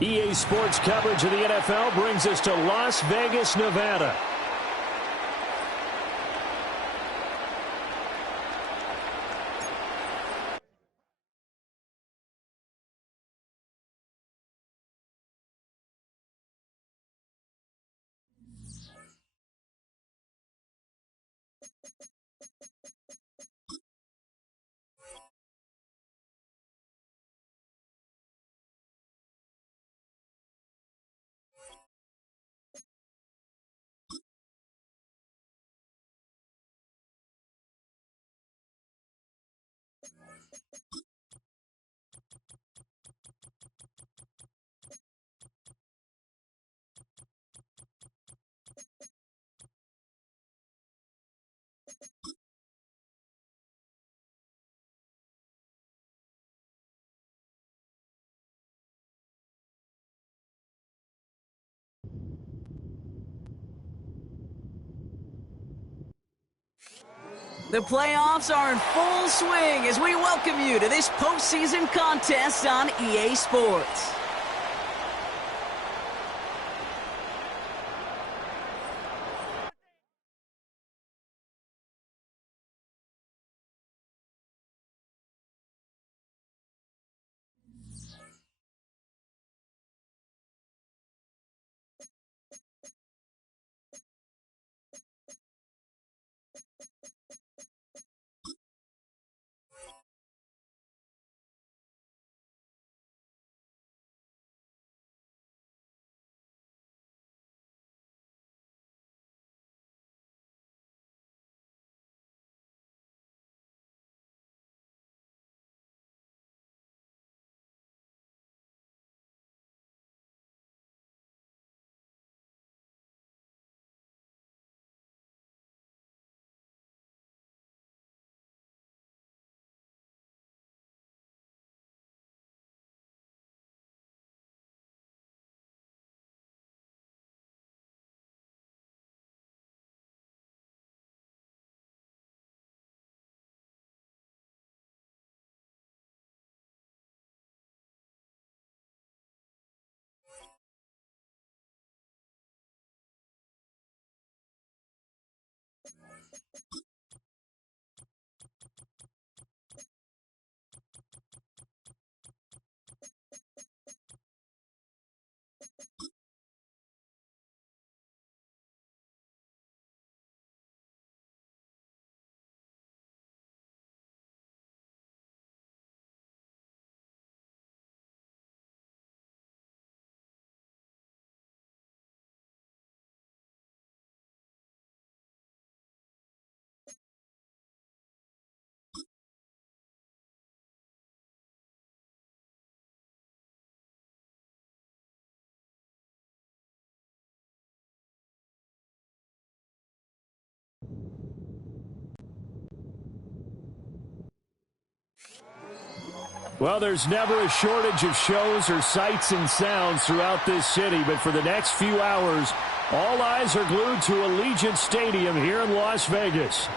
EA Sports coverage of the NFL brings us to Las Vegas, Nevada. The playoffs are in full swing as we welcome you to this postseason contest on EA Sports. Well, there's never a shortage of shows or sights and sounds throughout this city, but for the next few hours, all eyes are glued to Allegiant Stadium here in Las Vegas.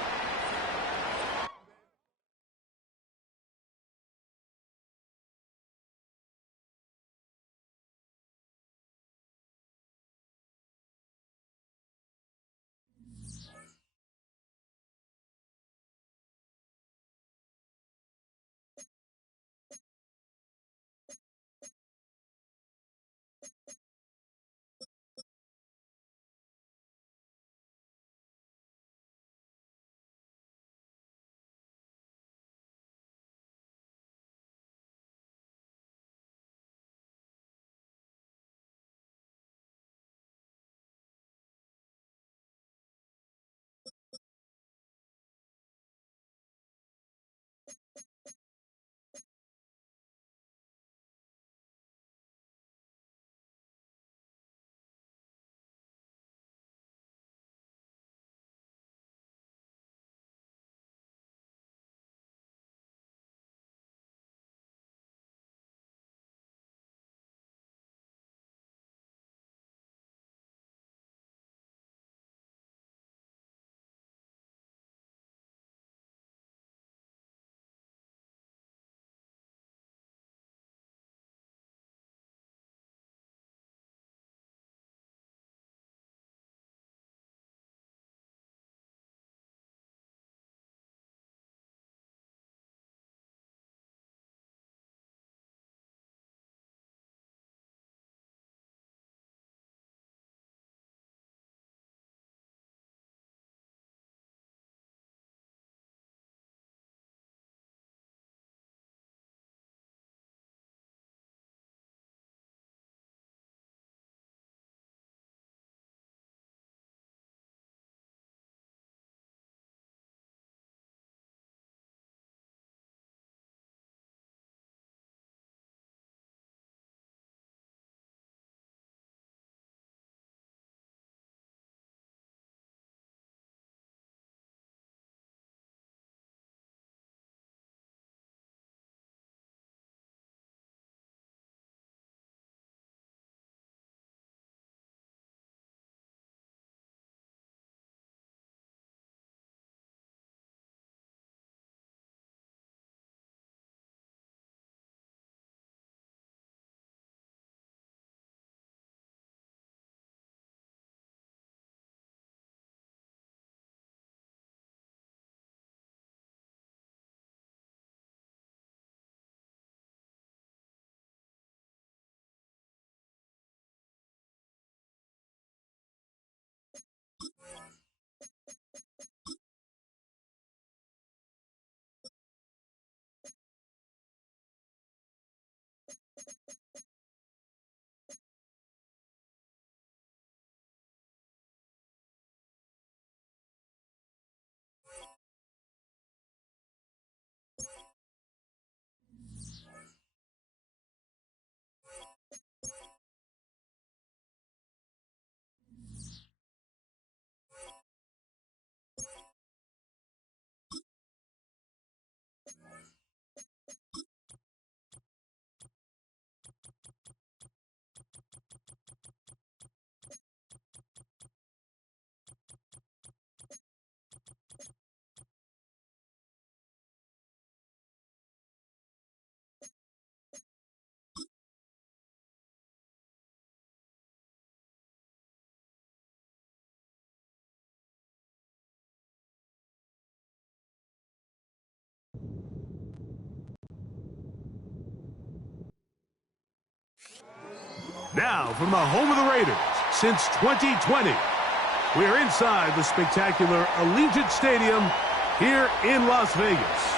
Now, from the home of the Raiders since 2020, we are inside the spectacular Allegiant Stadium here in Las Vegas.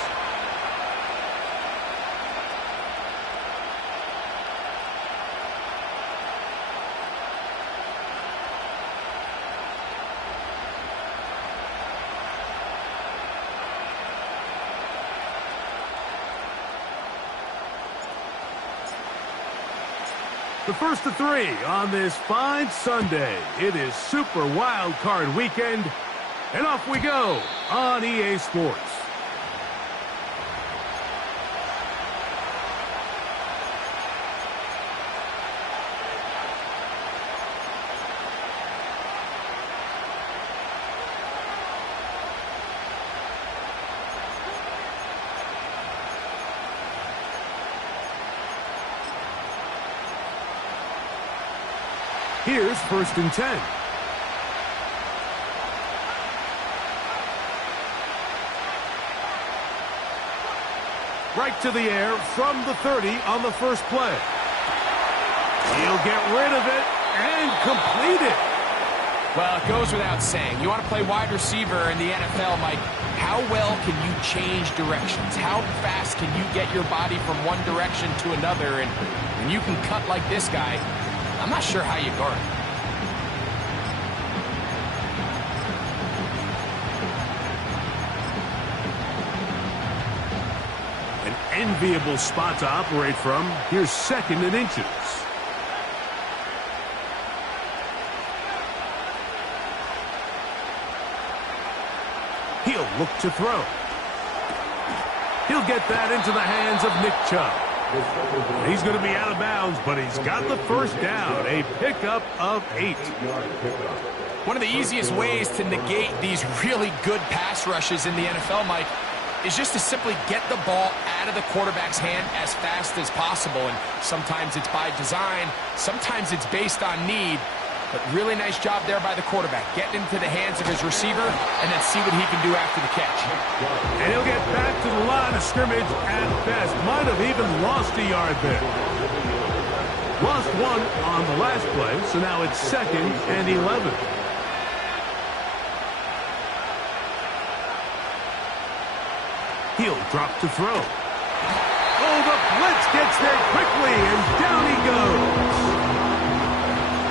The first of three on this fine Sunday. It is Super Wild Card Weekend, and off we go on EA Sports. Here's 1st and 10. Right to the air from the 30 on the first play. He'll get rid of it and complete it. Well, it goes without saying. You want to play wide receiver in the NFL, Mike. How well can you change directions? How fast can you get your body from one direction to another? And when you can cut like this guy, I'm not sure how you guard it. An enviable spot to operate from. Here's 2nd and inches. He'll look to throw. He'll get that into the hands of Nick Chubb. He's going to be out of bounds, but he's got the first down. A pickup of 8. One of the easiest ways to negate these really good pass rushes in the NFL, Mike, is just to simply get the ball out of the quarterback's hand as fast as possible. And sometimes it's by design, sometimes it's based on need. But really nice job there by the quarterback, getting into the hands of his receiver and then see what he can do after the catch. And he'll get back to the line of scrimmage at best. Might have even lost a yard there. Lost 1 on the last play, so now it's 2nd and 11. He'll drop to throw. Oh, the blitz gets there quickly, and down he goes.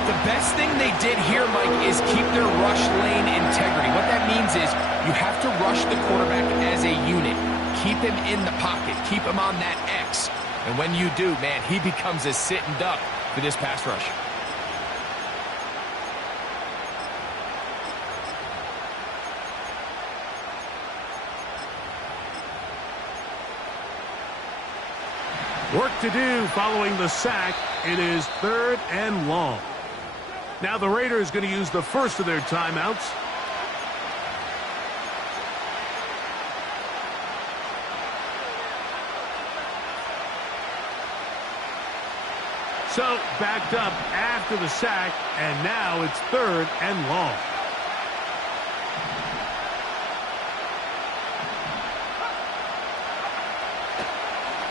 The best thing they did here, Mike, is keep their rush lane integrity. What that means is you have to rush the quarterback as a unit. Keep him in the pocket. Keep him on that X. And when you do, man, he becomes a sitting duck for this pass rush. Work to do following the sack. It is 3rd and long. Now the Raiders going to use the first of their timeouts. So backed up after the sack, and now it's 3rd and long.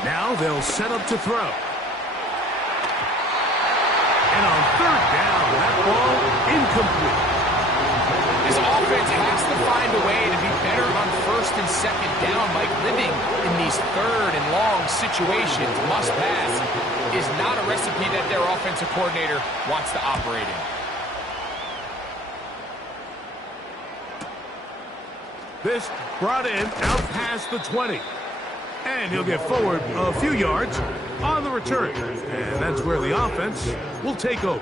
Now they'll set up to throw. And on 3rd down, that ball incomplete. This offense has to find a way to be better on 1st and 2nd down, Mike. Living in these 3rd and long situations, must pass, is not a recipe that their offensive coordinator wants to operate in. This brought in out past the 20. And he'll get forward a few yards on the return. And that's where the offense will take over.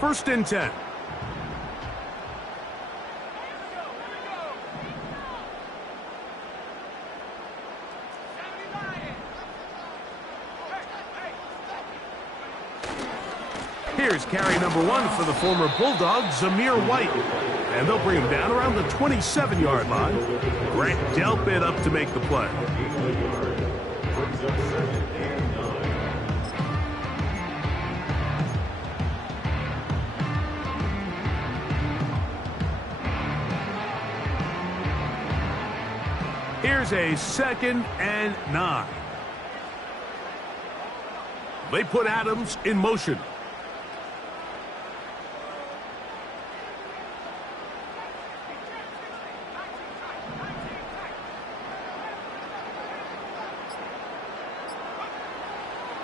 First and 10. Here's carry number 1 for the former Bulldog, Zamir White. And they'll bring him down around the 27-yard line. Grant Delpit up to make the play. Here's a 2nd and 9. They put Adams in motion.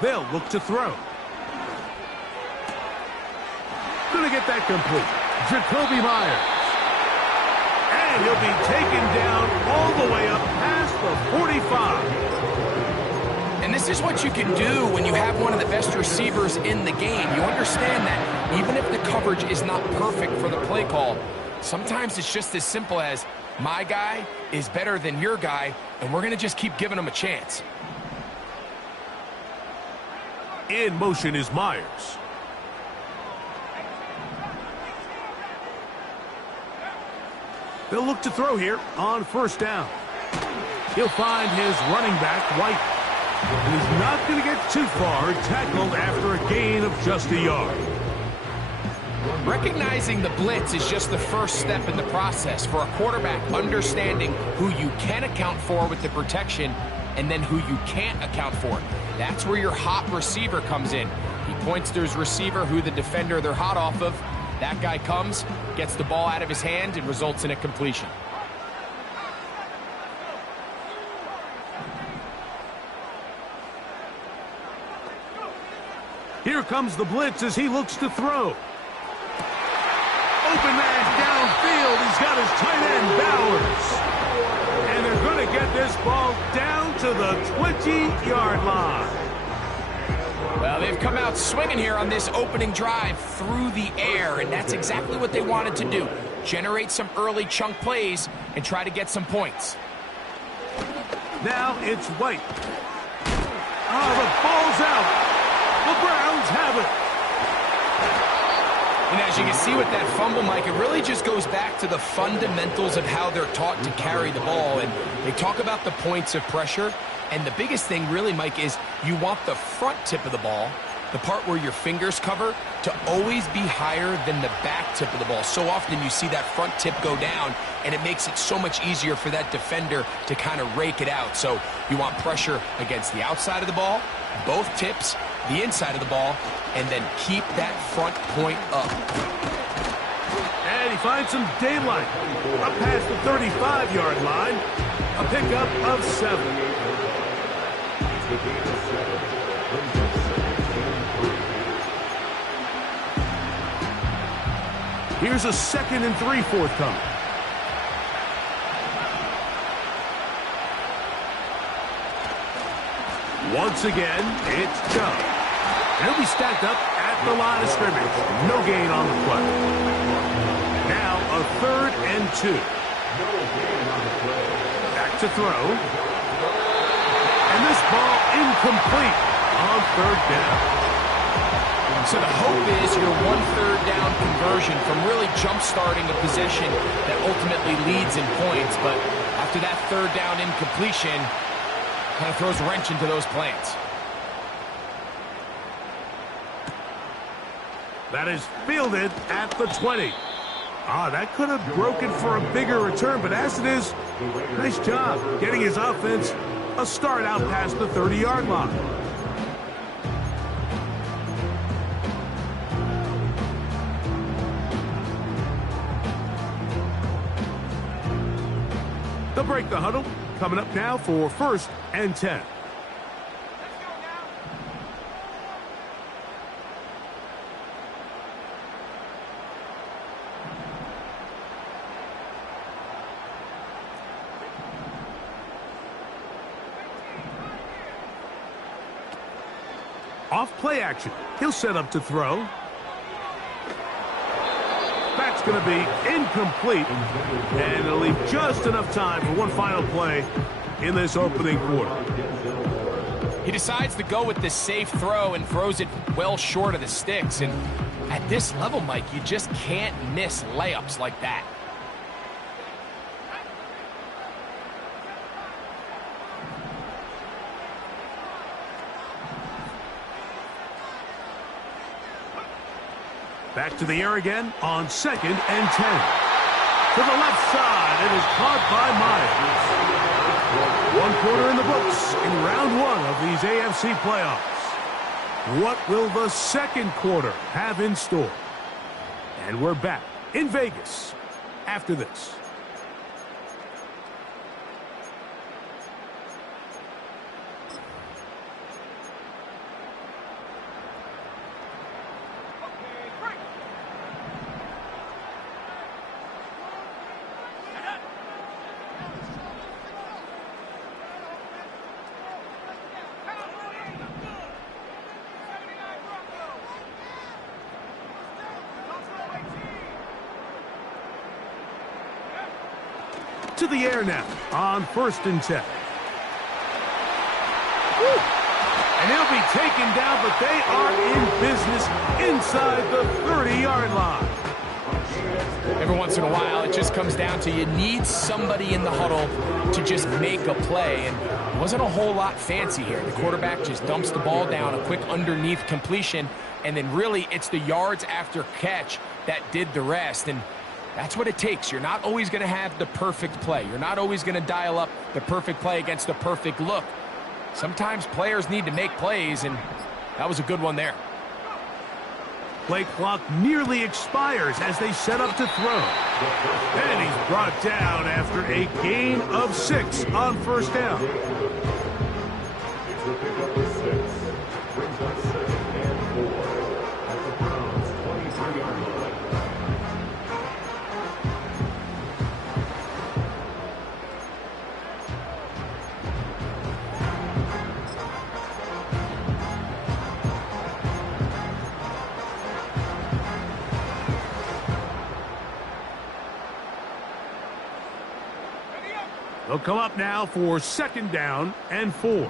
They'll look to throw. Gonna get that complete. Jacoby Myers. And he'll be taken down all the way up past the 45. And this is what you can do when you have one of the best receivers in the game. You understand that even if the coverage is not perfect for the play call, sometimes it's just as simple as my guy is better than your guy, and we're going to just keep giving him a chance. In motion is Myers. They'll look to throw here on 1st down. He'll find his running back, White. And he's not going to get too far, tackled after a gain of just a yard. Recognizing the blitz is just the first step in the process for a quarterback, understanding who you can account for with the protection and then who you can't account for. That's where your hot receiver comes in. He points to his receiver, who the defender they're hot off of. That guy comes, gets the ball out of his hand, and results in a completion. Here comes the blitz as he looks to throw. Open man downfield. He's got his tight end, Bowers. And they're going to get this ball down to the 20-yard line. Well, they've come out swinging here on this opening drive through the air, and that's exactly what they wanted to do. Generate some early chunk plays and try to get some points. Now it's White. Oh, the ball's out. The Browns have it. And as you can see with that fumble, Mike, it really just goes back to the fundamentals of how they're taught to carry the ball. And they talk about the points of pressure. And the biggest thing really, Mike, is you want the front tip of the ball, the part where your fingers cover, to always be higher than the back tip of the ball. So often you see that front tip go down, and it makes it so much easier for that defender to kind of rake it out. So you want pressure against the outside of the ball, both tips, the inside of the ball, and then keep that front point up. And he finds some daylight up past the 35-yard line. A pickup of 7. Here's a 2nd and 3 forthcoming. Once again, it's Chubb. And he'll be stacked up at the line of scrimmage. No gain on the play. Now a 3rd and 2. Back to throw. And this ball incomplete on 3rd down. So the hope is your 1/3 down conversion from really jump-starting a possession that ultimately leads in points. But after that 3rd down incompletion, kind of throws a wrench into those plans. That is fielded at the 20. That could have broken for a bigger return, but as it is, nice job getting his offense a start out past the 30-yard line. They'll break the huddle. Coming up now for 1st and 10. Off play action. He'll set up to throw. That's going to be incomplete. And it'll leave just enough time for one final play in this opening quarter. He decides to go with the safe throw and throws it well short of the sticks. And at this level, Mike, you just can't miss layups like that. Back to the air again on 2nd and 10. To the left side, it is caught by Myers. One quarter in the books in round one of these AFC playoffs. What will the second quarter have in store? And we're back in Vegas after this. To the air now on 1st and 10. Woo! And he'll be taken down, but they are in business inside the 30-yard line. Every once in a while, it just comes down to you need somebody in the huddle to just make a play, and it wasn't a whole lot fancy here. The quarterback just dumps the ball down, a quick underneath completion, and then really it's the yards after catch that did the rest. And that's what it takes. You're not always going to have the perfect play. You're not always going to dial up the perfect play against the perfect look. Sometimes players need to make plays, and that was a good one there. Play clock nearly expires as they set up to throw. And he's brought down after a gain of 6 on 1st down. They'll come up now for 2nd down and 4.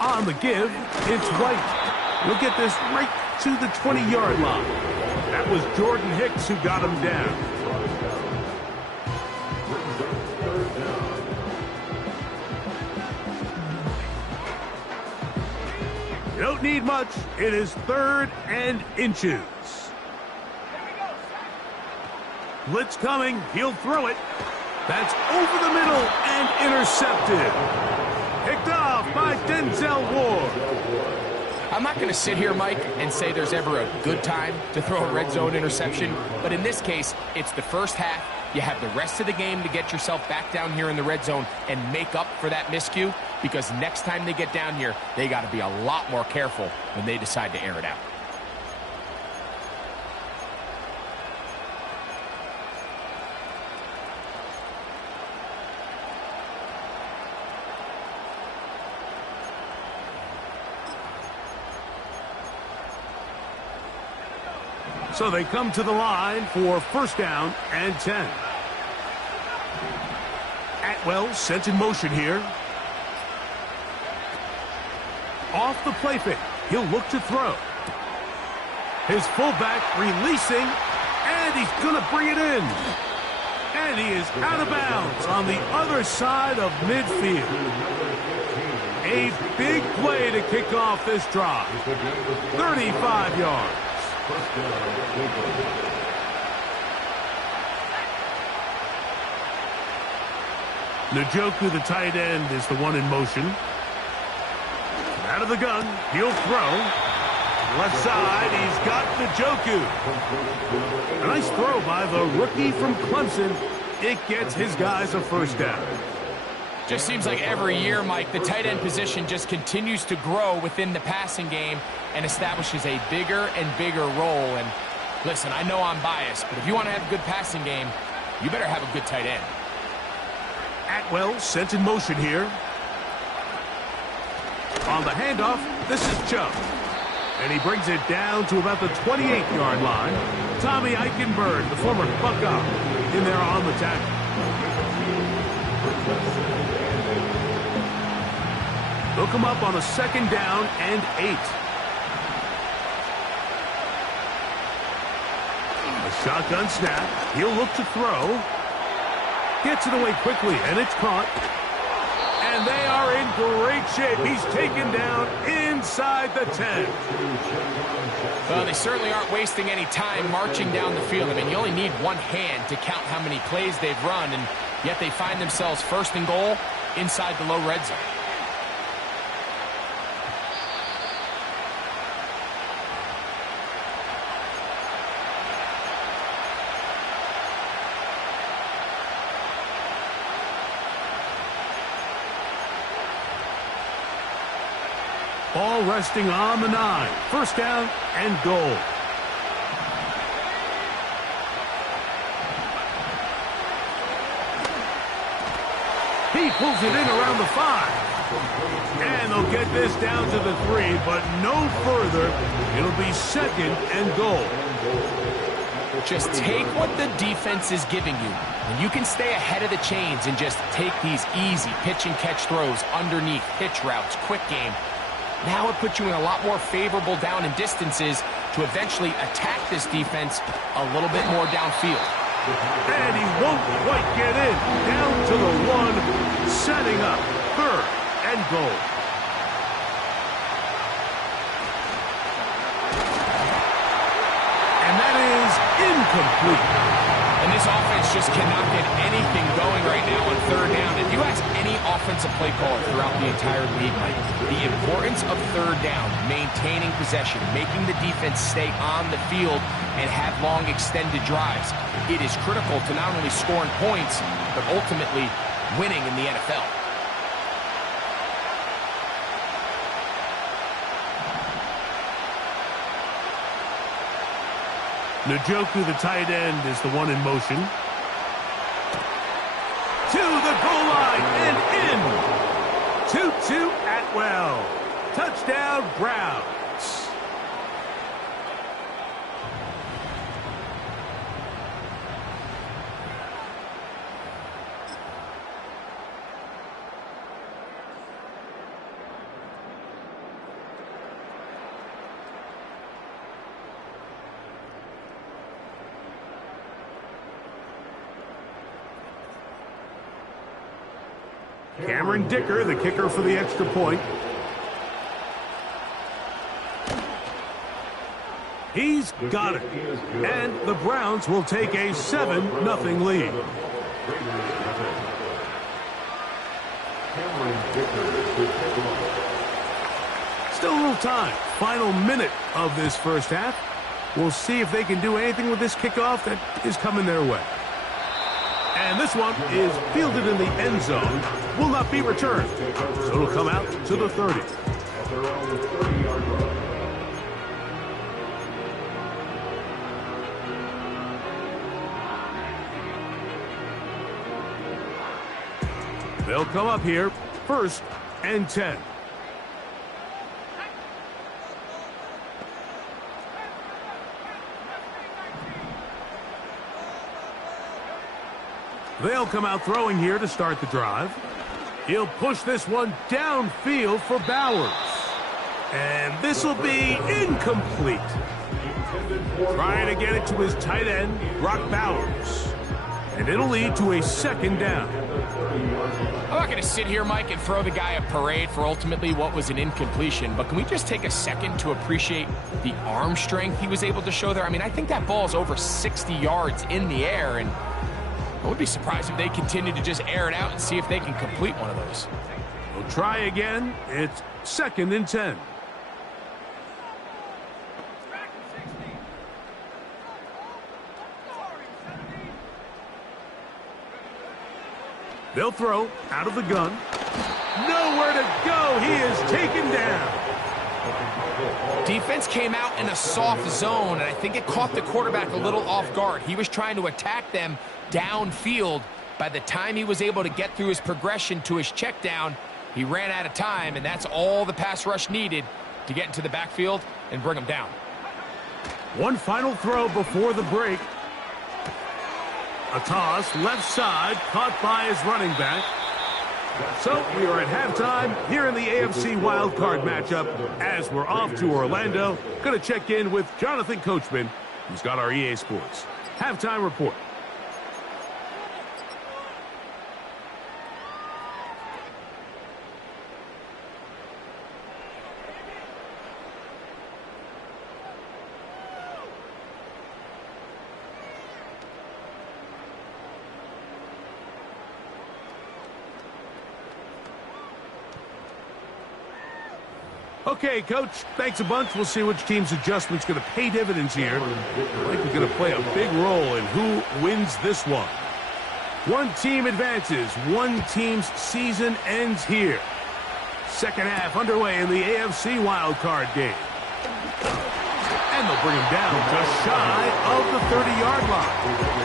On the give, it's White. He'll get this right to the 20-yard line. That was Jordan Hicks who got him down. You don't need much. It is 3rd and inches. Blitz coming. He'll throw it. That's over the middle and intercepted. Picked off by Denzel Ward. I'm not going to sit here, Mike, and say there's ever a good time to throw a red zone interception, but in this case, it's the first half. You have the rest of the game to get yourself back down here in the red zone and make up for that miscue, because next time they get down here, they got to be a lot more careful when they decide to air it out. So they come to the line for 1st down and 10. Atwell sent in motion here. Off the play fake. He'll look to throw. His fullback releasing, and he's going to bring it in. And he is out of bounds on the other side of midfield. A big play to kick off this drive. 35 yards. Njoku, the tight end, is the one in motion. Out of the gun, he'll throw. Left side, he's got Njoku. A nice throw by the rookie from Clemson. It gets his guys a 1st down. Just seems like every year, Mike, the tight end position just continues to grow within the passing game and establishes a bigger and bigger role. And listen, I know I'm biased, but if you want to have a good passing game, you better have a good tight end. Atwell sent in motion here. On the handoff, this is Chubb. And he brings it down to about the 28-yard line. Tommy Eichenberg, the former Buckeye, in there on the tackle. They'll come up on a 2nd down and 8. A shotgun snap. He'll look to throw. Gets it away quickly, and it's caught. And they are in great shape. He's taken down inside the 10. Well, they certainly aren't wasting any time marching down the field. I mean, you only need one hand to count how many plays they've run, and Yet they find themselves first and goal inside the low red zone. Ball resting on the 9. First down and goal. He pulls it in around the 5. And they'll get this down to the 3, but no further. It'll be second and goal. Just take what the defense is giving you. And you can stay ahead of the chains and just take these easy pitch and catch throws underneath, pitch routes, quick game. Now it puts you in a lot more favorable down and distances to eventually attack this defense a little bit more downfield. And he won't quite get in. Down to the 1, setting up third and goal. And that is incomplete. And this offense just cannot get anything going right now on third down. If you ask any offensive play caller throughout the entire league, Mike, the importance of third down, maintaining possession, making the defense stay on the field and have long extended drives, it is critical to not only scoring points, but ultimately winning in the NFL. Njoku, the tight end, is the one in motion. To the goal line and in. Tutu Atwell. Touchdown, Browns. Cameron Dicker, the kicker for the extra point. He's got it. And the Browns will take a 7-0 lead. Still a little time. Final minute of this first half. We'll see if they can do anything with this kickoff that is coming their way. And this one is fielded in the end zone. Will not be returned. So it'll come out to the 30. They'll come up here, 1st and 10. They'll come out throwing here to start the drive. He'll push this one downfield for Bowers. And this will be incomplete. Trying to get it to his tight end, Brock Bowers. And it'll lead to a 2nd down. I'm not going to sit here, Mike, and throw the guy a parade for ultimately what was an incompletion, but can we just take a second to appreciate the arm strength he was able to show there? I mean, I think that ball is over 60 yards in the air, and I would be surprised if they continue to just air it out and see if they can complete one of those. We'll try again. It's 2nd and 10. They'll throw out of the gun. Nowhere to go. He is taken down. Defense came out in a soft zone, and I think it caught the quarterback a little off guard. He was trying to attack them downfield. By the time he was able to get through his progression to his check down, he ran out of time, and that's all the pass rush needed to get into the backfield and bring him down. One final throw before the break. A toss, left side, caught by his running back. So we are at halftime here in the AFC wildcard matchup as we're off to Orlando. Going to check in with Jonathan Coachman, who's got our EA Sports halftime report. Okay, Coach, thanks a bunch. We'll see which team's adjustment's going to pay dividends here. I think we're going to play a big role in who wins this one. One team advances. One team's season ends here. Second half underway in the AFC wildcard game. And they'll bring him down just shy of the 30-yard line.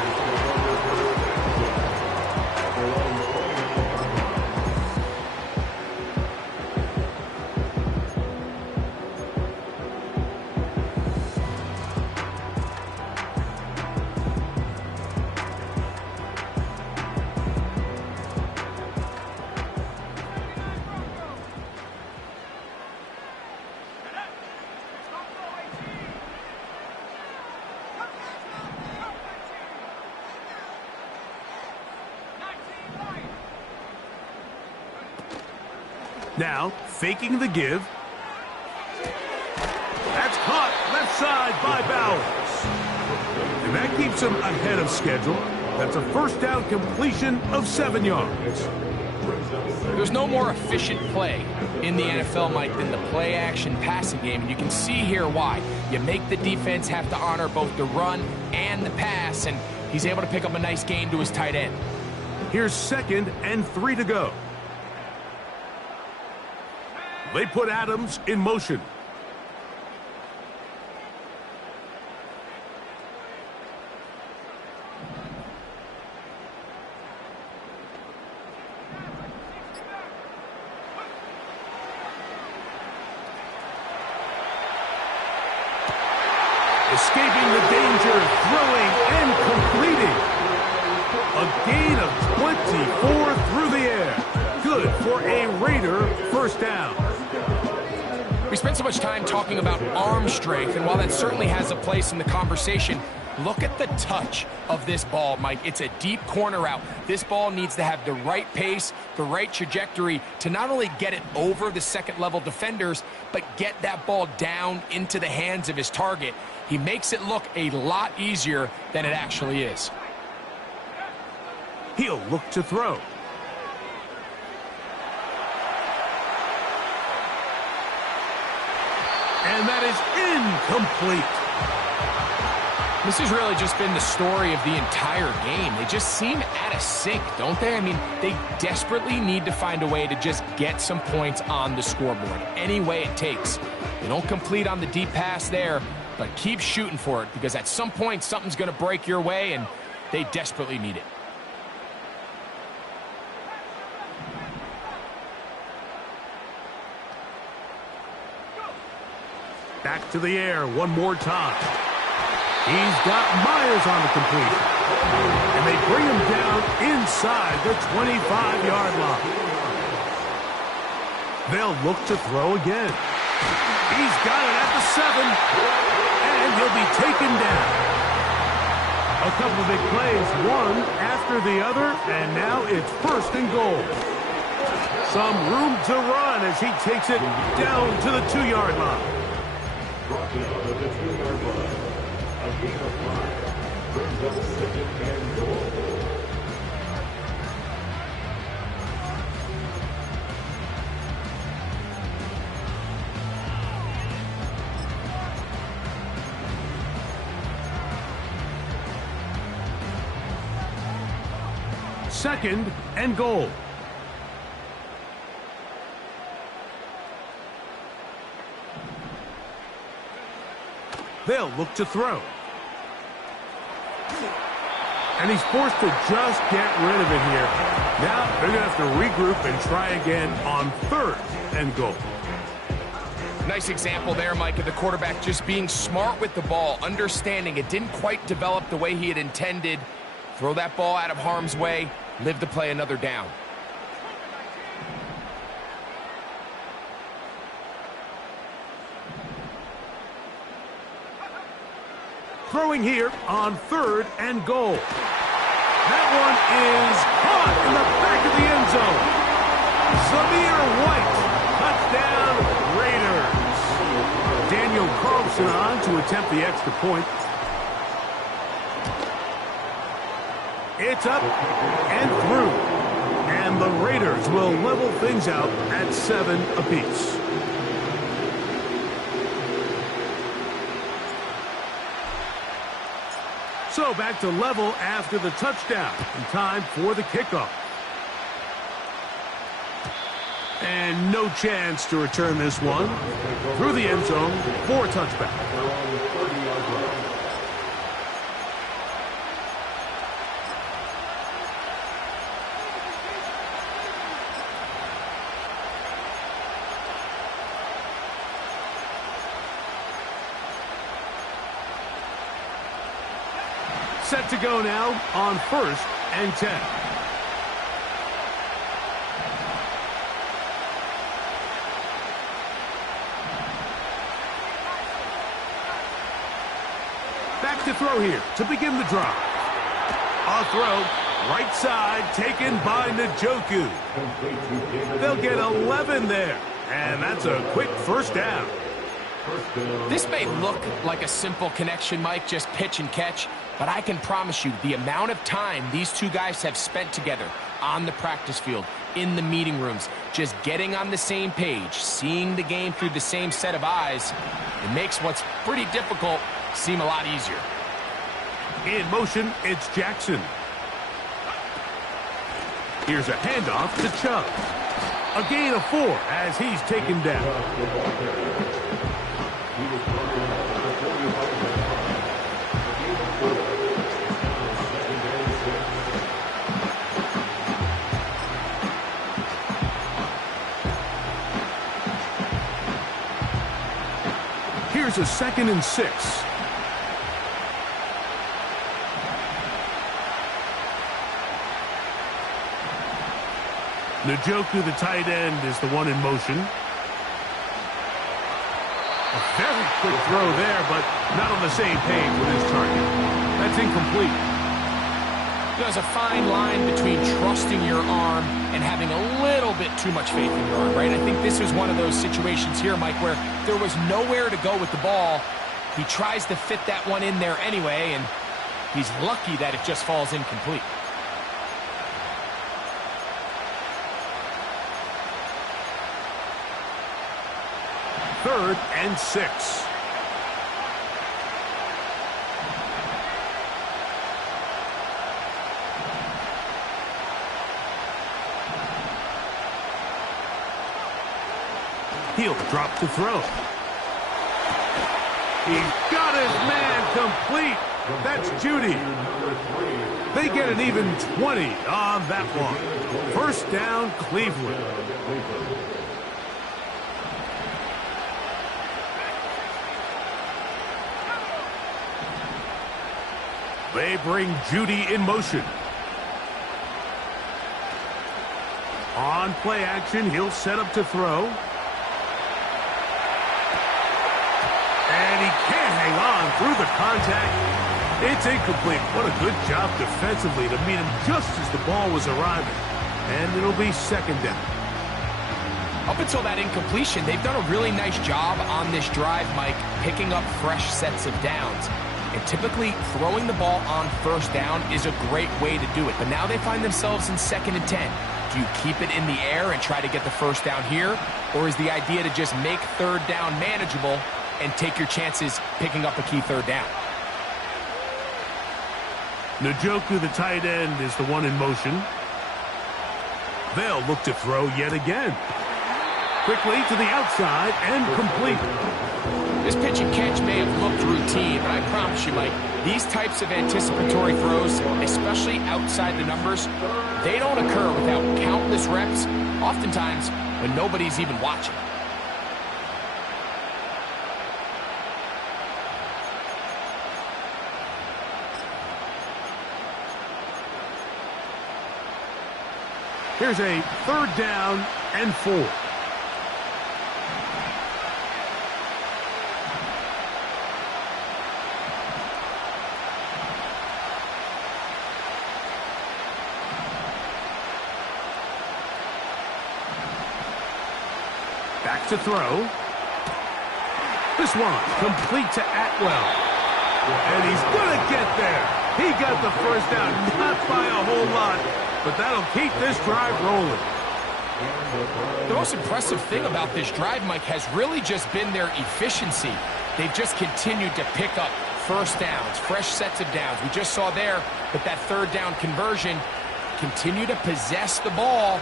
Now, faking the give. That's caught left side by Bowers. And that keeps him ahead of schedule. That's a first down completion of 7 yards. There's no more efficient play in the NFL, Mike, than the play-action passing game. And you can see here why. You make the defense have to honor both the run and the pass, and he's able to pick up a nice gain to his tight end. Here's 2nd and 3 to go. They put Adams in motion. Escaping the danger, throwing and completing. A gain of 24 through the air. Good for a Raider first down. We spent so much time talking about arm strength, and while that certainly has a place in the conversation, look at the touch of this ball, Mike. It's a deep corner route. This ball needs to have the right pace, the right trajectory to not only get it over the second-level defenders, but get that ball down into the hands of his target. He makes it look a lot easier than it actually is. He'll look to throw. And that is incomplete. This has really just been the story of the entire game. They just seem out of sync, don't they? I mean, they desperately need to find a way to just get some points on the scoreboard, any way it takes. They don't complete on the deep pass there, but keep shooting for it, because at some point something's going to break your way, and they desperately need it. Back to the air one more time. He's got Myers on the completion. And they bring him down inside the 25-yard line. They'll look to throw again. He's got it at the 7. And he'll be taken down. A couple of big plays, one after the other, and now it's 1st and goal. Some room to run as he takes it down to the 2-yard line. Dropping out of the 2-yard line. A gain of 5. Brings up 2nd and goal. Second and goal. They'll look to throw. And he's forced to just get rid of it here. Now they're going to have to regroup and try again on 3rd and goal. Nice example there, Mike, of the quarterback just being smart with the ball, understanding it didn't quite develop the way he had intended. Throw that ball out of harm's way, live to play another down. Throwing here on 3rd and goal. That one is caught in the back of the end zone. Zamir White, touchdown Raiders. Daniel Carlson on to attempt the extra point. It's up and through. And the Raiders will level things out at 7 apiece. So back to level after the touchdown. And time for the kickoff. And no chance to return this one. Through the end zone for a touchback. Set to go now on 1st and 10. Back to throw here to begin the drive. A throw, right side, taken by Njoku. They'll get 11 there, and that's a quick first down. This may look like a simple connection, Mike, just pitch and catch, but I can promise you the amount of time these two guys have spent together on the practice field, in the meeting rooms, just getting on the same page, seeing the game through the same set of eyes, it makes what's pretty difficult seem a lot easier. In motion, it's Jackson. Here's a handoff to Chubb. A gain of 4 as he's taken down. Here's a 2nd and 6. Njoku, the tight end, is the one in motion. A very quick throw there, but not on the same page with his target. That's incomplete. There's a fine line between trusting your arm and having a little bit too much faith in your arm, right? I think this was one of those situations here, Mike, where there was nowhere to go with the ball. He tries to fit that one in there anyway, and he's lucky that it just falls incomplete. Third and 6. He'll drop to throw. He's got his man complete. That's Judy. They get an even 20 on that one. First down, Cleveland. They bring Judy in motion. On play action, he'll set up to throw. And he can't hang on through the contact. It's incomplete. What a good job defensively to meet him just as the ball was arriving. And it'll be 2nd down. Up until that incompletion, they've done a really nice job on this drive, Mike, picking up fresh sets of downs. And typically, throwing the ball on 1st down is a great way to do it. But now they find themselves in 2nd and 10. Do you keep it in the air and try to get the 1st down here? Or is the idea to just make 3rd down manageable and take your chances picking up a key 3rd down? Njoku, the tight end, is the one in motion. They'll look to throw yet again. Quickly to the outside and complete. This pitch and catch may have looked routine, but I promise you, Mike, these types of anticipatory throws, especially outside the numbers, they don't occur without countless reps, oftentimes when nobody's even watching. Here's a 3rd down and 4. Back to throw. This one complete to Atwell. And he's going to get there. He got the 1st down, not by a whole lot, but that'll keep this drive rolling. The most impressive thing about this drive, Mike, has really just been their efficiency. They've just continued to pick up first downs, fresh sets of downs. We just saw there with that third down conversion, continue to possess the ball.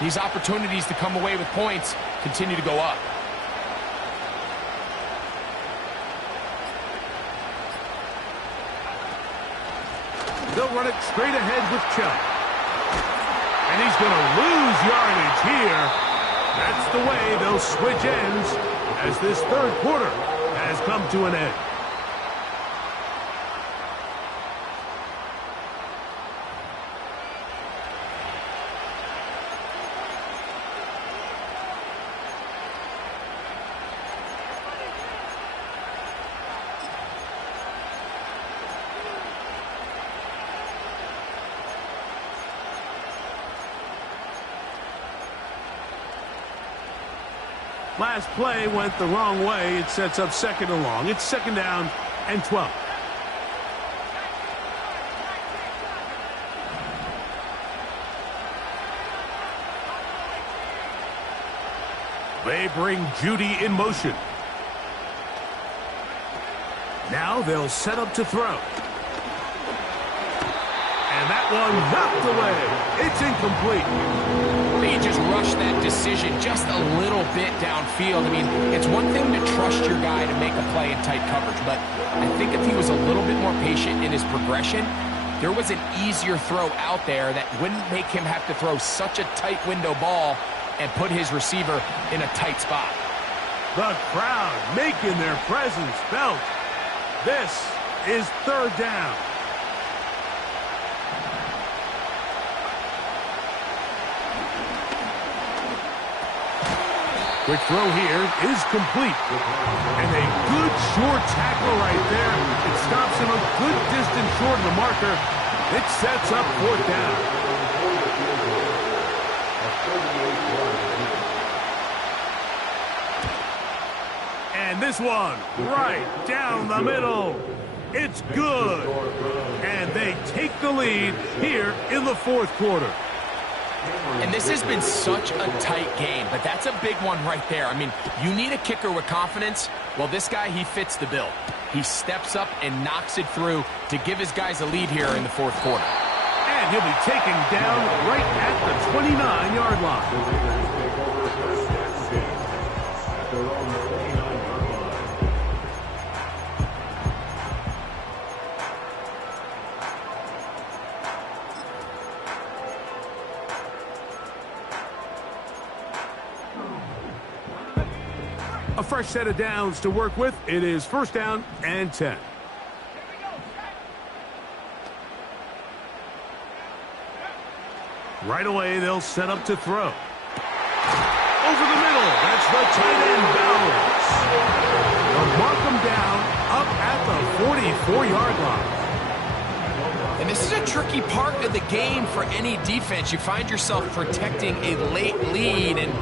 These opportunities to come away with points continue to go up. They'll run it straight ahead with Chubb. And he's going to lose yardage here. That's the way they'll switch ends as this third quarter has come to an end. Last play went the wrong way. It sets up second and long. It's second down and 12. They bring Judy in motion. Now they'll set up to throw. And that one knocked away. It's incomplete. He just rushed that decision just a little bit downfield. I mean, it's one thing to trust your guy to make a play in tight coverage, but I think if he was a little bit more patient in his progression, there was an easier throw out there that wouldn't make him have to throw such a tight window ball and put his receiver in a tight spot. The crowd making their presence felt. This is third down. Quick throw here is complete. And a good short tackle right there. It stops him a good distance short of the marker. It sets up fourth down. And this one right down the middle. It's good. And they take the lead here in the fourth quarter. And this has been such a tight game, but that's a big one right there. I mean, you need a kicker with confidence. Well, this guy, he fits the bill. He steps up and knocks it through to give his guys a lead here in the fourth quarter. And he'll be taken down right at the 29-yard line. A fresh set of downs to work with. It is first down and 10. Right away, they'll set up to throw. Over the middle. That's the tight end Browns. They'll mark them down up at the 44-yard line. And this is a tricky part of the game for any defense. You find yourself protecting a late lead, and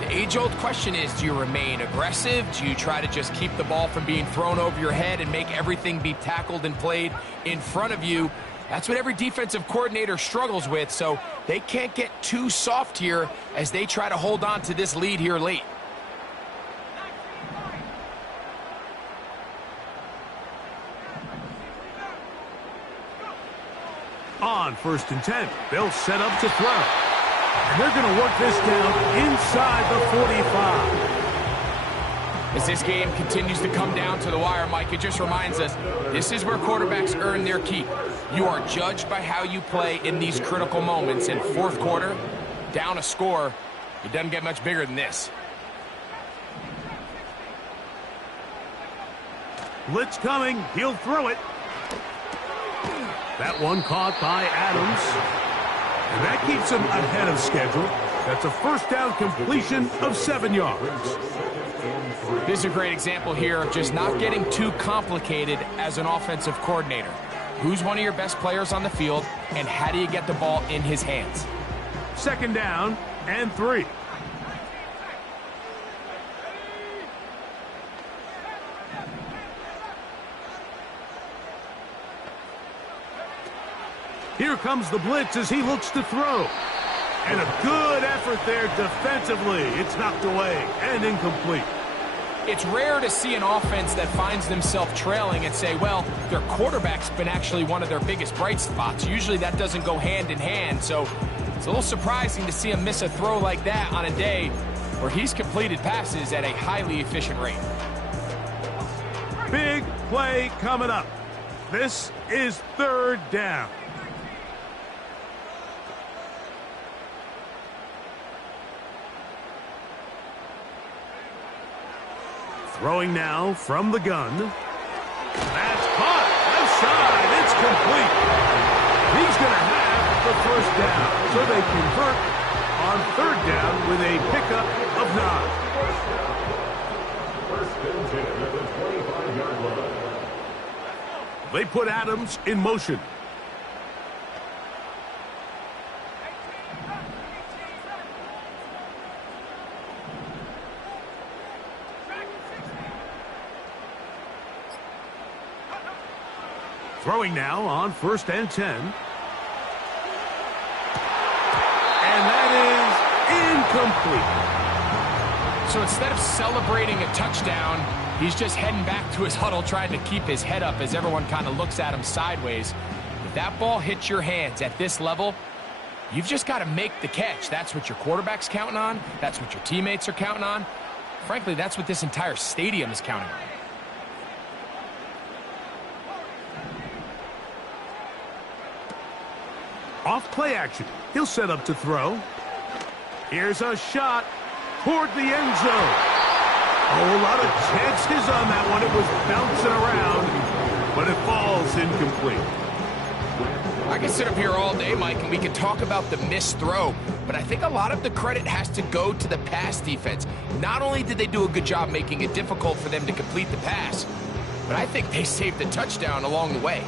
the age-old question is, do you remain aggressive? Do you try to just keep the ball from being thrown over your head and make everything be tackled and played in front of you? That's what every defensive coordinator struggles with, so they can't get too soft here as they try to hold on to this lead here late. On first and 10, they'll set up to throw. And they're going to work this down inside the 45. As this game continues to come down to the wire, Mike, it just reminds us, this is where quarterbacks earn their keep. You are judged by how you play in these critical moments. In fourth quarter, down a score, it doesn't get much bigger than this. Blitz coming. He'll throw it. That one caught by Adams. And that keeps him ahead of schedule. That's a first down completion of 7 yards. This is a great example here of just not getting too complicated as an offensive coordinator. Who's one of your best players on the field, and how do you get the ball in his hands? Second down and 3. Here comes the blitz as he looks to throw. And a good effort there defensively. It's knocked away and incomplete. It's rare to see an offense that finds themselves trailing and say, well, their quarterback's been actually one of their biggest bright spots. Usually that doesn't go hand in hand, so it's a little surprising to see him miss a throw like that on a day where he's completed passes at a highly efficient rate. Big play coming up. This is 3rd down. Throwing now from the gun. That's caught. Left side. It's complete. He's going to have the 1st down. So they convert on 3rd down with a pickup of 9. They put Adams in motion. Throwing now on 1st and 10. And that is incomplete. So instead of celebrating a touchdown, he's just heading back to his huddle trying to keep his head up as everyone kind of looks at him sideways. If that ball hits your hands at this level, you've just got to make the catch. That's what your quarterback's counting on. That's what your teammates are counting on. Frankly, that's what this entire stadium is counting on. Off play action. He'll set up to throw. Here's a shot toward the end zone. Oh, a lot of chances on that one. It was bouncing around, but it falls incomplete. I can sit up here all day, Mike, and we can talk about the missed throw, but I think a lot of the credit has to go to the pass defense. Not only did they do a good job making it difficult for them to complete the pass, but I think they saved the touchdown along the way.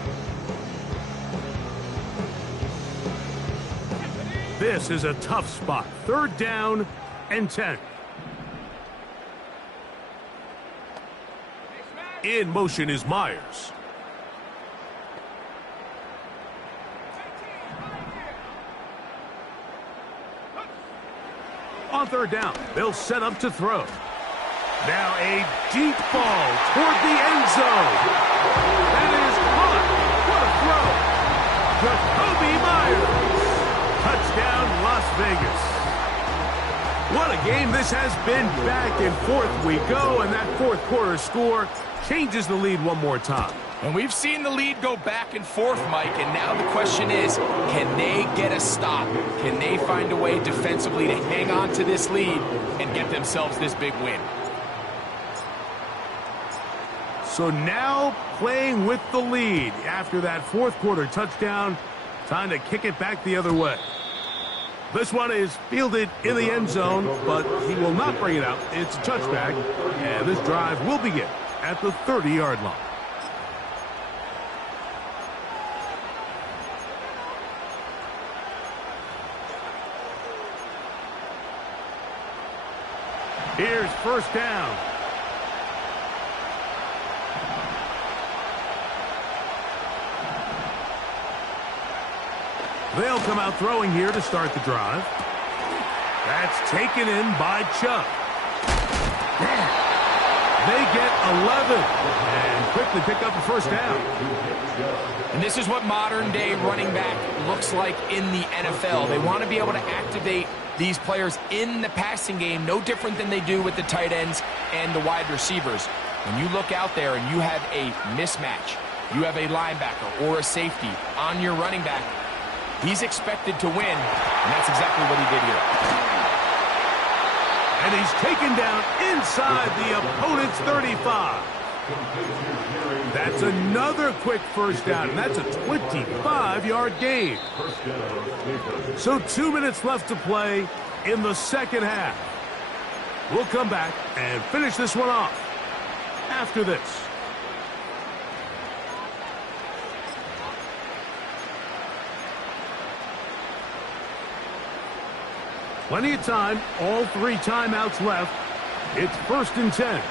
This is a tough spot. 3rd down and 10. In motion is Myers. On 3rd down, they'll set up to throw. Now a deep ball toward the end zone. That is caught. What a throw. Jacoby Myers. Touchdown, Las Vegas. What a game this has been. Back and forth we go, and that 4th quarter score changes the lead one more time. And we've seen the lead go back and forth, Mike, and now the question is, can they get a stop? Can they find a way defensively to hang on to this lead and get themselves this big win? So now playing with the lead after that 4th quarter touchdown, time to kick it back the other way. This one is fielded in the end zone, but he will not bring it out. It's a touchback, and this drive will begin at the 30-yard line. Here's 1st down. They'll come out throwing here to start the drive. That's taken in by Chubb. They get 11 and quickly pick up a 1st down. And this is what modern-day running back looks like in the NFL. They want to be able to activate these players in the passing game, no different than they do with the tight ends and the wide receivers. When you look out there and you have a mismatch, you have a linebacker or a safety on your running back, he's expected to win, and that's exactly what he did here. And he's taken down inside the opponent's 35. That's another quick 1st down, and that's a 25-yard gain. So 2 minutes left to play in the 2nd half. We'll come back and finish this one off after this. Plenty of time, all 3 timeouts left. It's 1st and 10.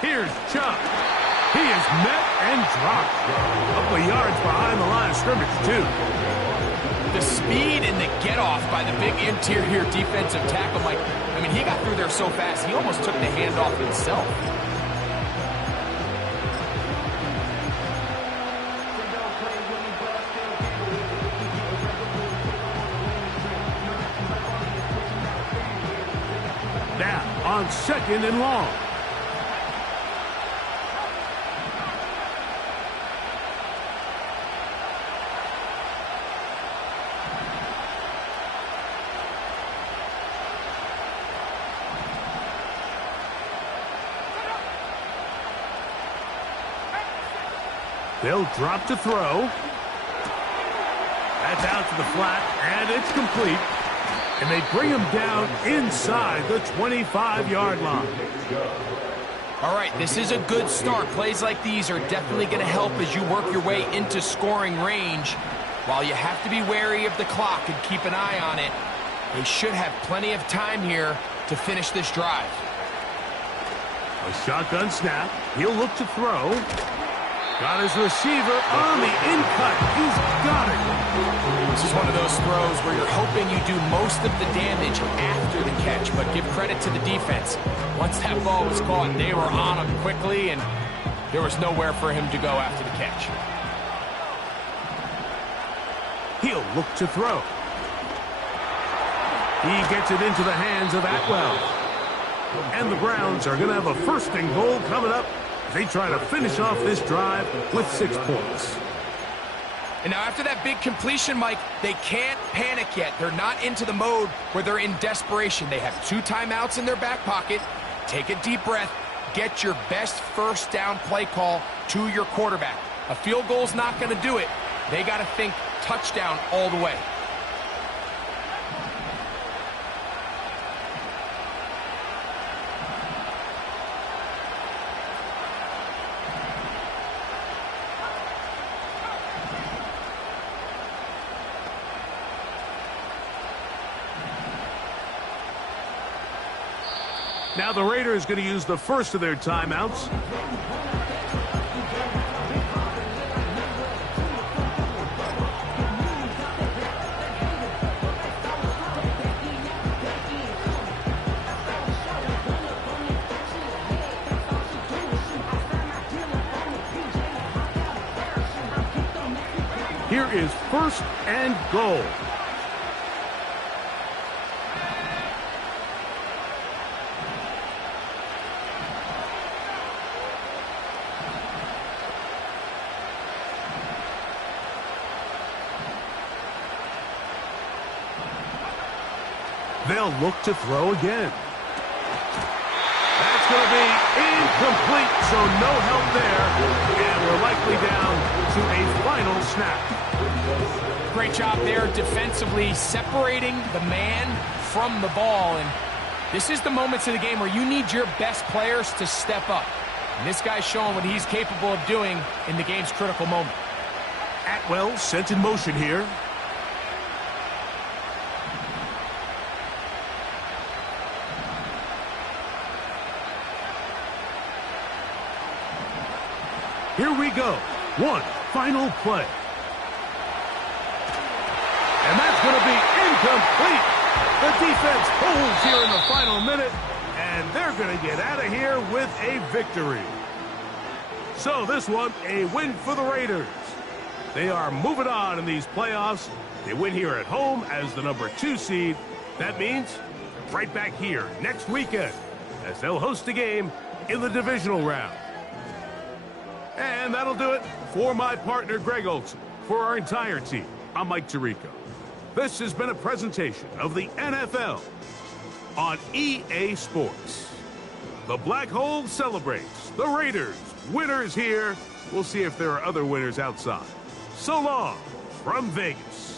Here's Chubb. He is met and dropped. A couple of yards behind the line of scrimmage, too. The speed and the get-off by the big interior defensive tackle, Mike. I mean, he got through there so fast, he almost took the handoff himself. Now, on second and long. They'll drop to throw. That's out to the flat, and it's complete. And they bring him down inside the 25-yard line. All right, this is a good start. Plays like these are definitely going to help as you work your way into scoring range. While you have to be wary of the clock and keep an eye on it, they should have plenty of time here to finish this drive. A shotgun snap. He'll look to throw. Got his receiver on the in-cut. He's got it. This is one of those throws where you're hoping you do most of the damage after the catch, but give credit to the defense. Once that ball was caught, they were on him quickly, and there was nowhere for him to go after the catch. He'll look to throw. He gets it into the hands of Atwell. And the Browns are going to have a first and goal coming up. They try to finish off this drive with 6 points. And now after that big completion, Mike, they can't panic yet. They're not into the mode where they're in desperation. They have 2 timeouts in their back pocket. Take a deep breath. Get your best first down play call to your quarterback. A field goal's not going to do it. They got to think touchdown all the way. Now the Raiders going to use the first of their timeouts. Here is first and goal. They'll look to throw again. That's going to be incomplete, so no help there. And we're likely down to a final snap. Great job there defensively, separating the man from the ball. And this is the moments of the game where you need your best players to step up. And this guy's showing what he's capable of doing in the game's critical moment. Atwell sent in motion here. Here we go. One final play. And that's going to be incomplete. The defense holds here in the final minute, and they're going to get out of here with a victory. So this one, a win for the Raiders. They are moving on in these playoffs. They win here at home as the number 2 seed. That means right back here next weekend as they'll host a game in the divisional round. And that'll do it for my partner, Greg Olson. For our entire team, I'm Mike Tirico. This has been a presentation of the NFL on EA Sports. The Black Hole celebrates. The Raiders, winners here. We'll see if there are other winners outside. So long from Vegas.